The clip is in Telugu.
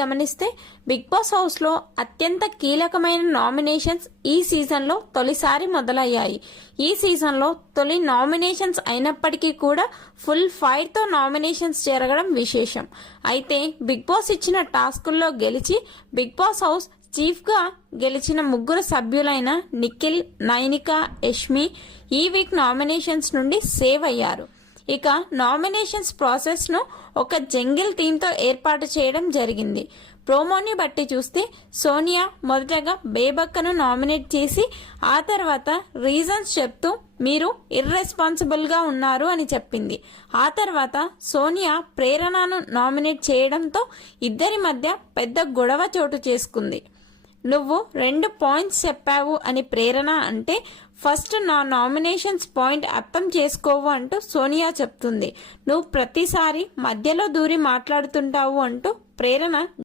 గమనిస్తే బిగ్ బాస్ హౌస్లో అత్యంత కీలకమైన నామినేషన్స్ ఈ సీజన్లో తొలిసారి మొదలయ్యాయి. ఈ సీజన్లో తొలి నామినేషన్స్ అయినప్పటికీ కూడా ఫుల్ ఫైర్తో నామినేషన్స్ జరగడం విశేషం. అయితే బిగ్ బాస్ ఇచ్చిన టాస్కుల్లో గెలిచి బిగ్ బాస్ హౌస్ చీఫ్గా గెలిచిన ముగ్గురు సభ్యులైన నిఖిల్, నైనిక, యష్మి ఈ వీక్ నామినేషన్స్ నుండి సేవ్ అయ్యారు. ఇక నామినేషన్స్ ప్రాసెస్ను ఒక జంగిల్ థీమ్తో ఏర్పాటు చేయడం జరిగింది. ప్రోమోని బట్టి చూస్తే సోనియా మొదటగా బేబక్కను నామినేట్ చేసి ఆ తర్వాత రీజన్స్ చెప్తూ మీరు ఇర్రెస్పాన్సిబుల్గా ఉన్నారు అని చెప్పింది. ఆ తర్వాత సోనియా ప్రేరణను నామినేట్ చేయడంతో ఇద్దరి మధ్య పెద్ద గొడవ చోటు చేసుకుంది. నువ్వు 2 పాయింట్స్ చెప్పావు అని ప్రేరణ అంటే ఫస్ట్ నా నామినేషన్స్ పాయింట్ అర్థం చేసుకోవు అంటూ సోనియా చెప్తుంది. నువ్వు ప్రతిసారి మధ్యలో దూరి మాట్లాడుతుంటావు అంటూ ప్రేరణ